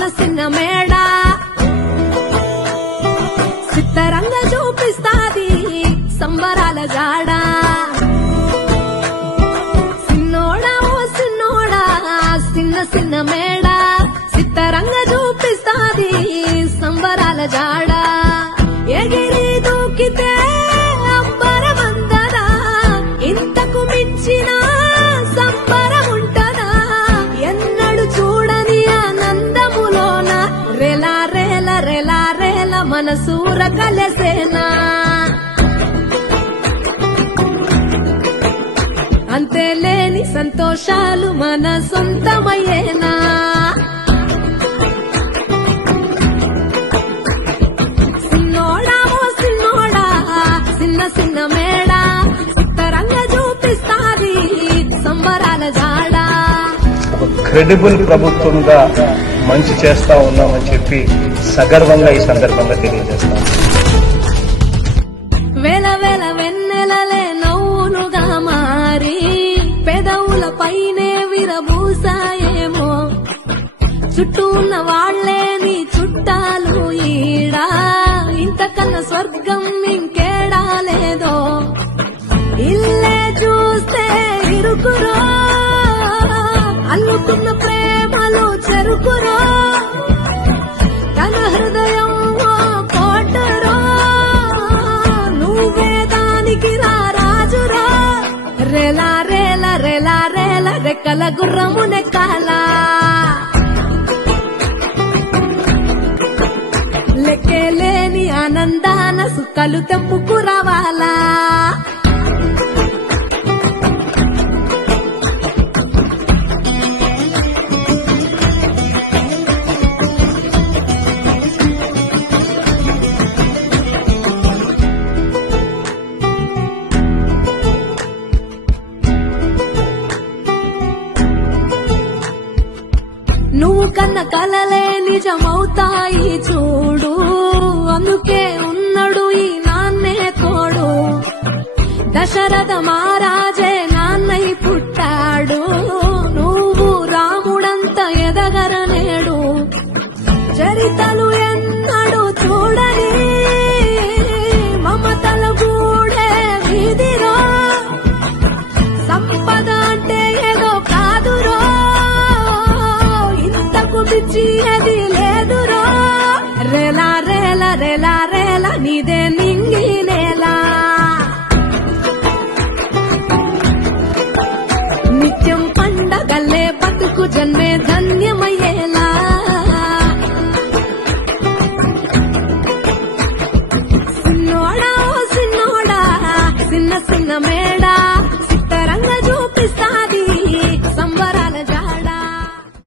చిన్న చిన్న మేడ సిత్తరంగా చూపిస్తాది సంబరాల జాడ సిన్నోడా ఓ సిన్నోడా చిన్న చిన్న మేడ సిత్తరంగా చూపిస్తాది సంబరాల జాడ ఎగిరి దూకితే అంబరమందదా ఇంతకు మించిన సంబరం ఉంటదా ఎన్నడు చూడని ఆనందములోన రెలా రేల రెలా రేల మనసూర కలసేనా అంతేలేని సంతోషాలు మన సొంతమయ్యేనా సిన్నోడా ఓ సిన్నోడా చిన్న చిన్న మేడ సిత్తరంగా చూపిస్తాది సంబరాల జాడ క్రెడిబుల్ ప్రభుత్వంగా మంచి చేస్తా ఉన్నామని చెప్పి సగర్వంగా ఈ సందర్భంగా తెలియజేస్తాం. వేల వేల వెన్నెలలే నవ్వులుగా మారి పెదవుల పైనే విరబూసాయేమో చుట్టూ ఉన్న వాళ్లే నీ చుట్టాలు ఈడా ఇంతకన్నా స్వర్గం ఇంకేడా లేదో ఇల్లే చూస్తే ఇరుకురో అల్లుకున్న ప్రేమలు చెరుకురో తన హృదయం కోటరో నువ్వే దానికి రాజురో రెలా రేల రెలా రేల రెక్కల గుర్రము నెక్కాలా లెక్కేలేని ఆనందాన సుక్కలు తెంపుకు రావాలా నువ్వు కన్న కలలే నిజమవుతాయి చూడు అందుకే ఉన్నాడు ఈ నాన్నే తోడు దశరథ మహారాజే నాన్నై పుట్టాడు నువ్వు రాముడంత ఎదగరనేడు చరితలు ఎన్నడు చూడని మమతల గూడే వీధిరో సంపద అంటే ఏదో కాదురో అది లేదురో రెలా రేల రెలా రేల నీదే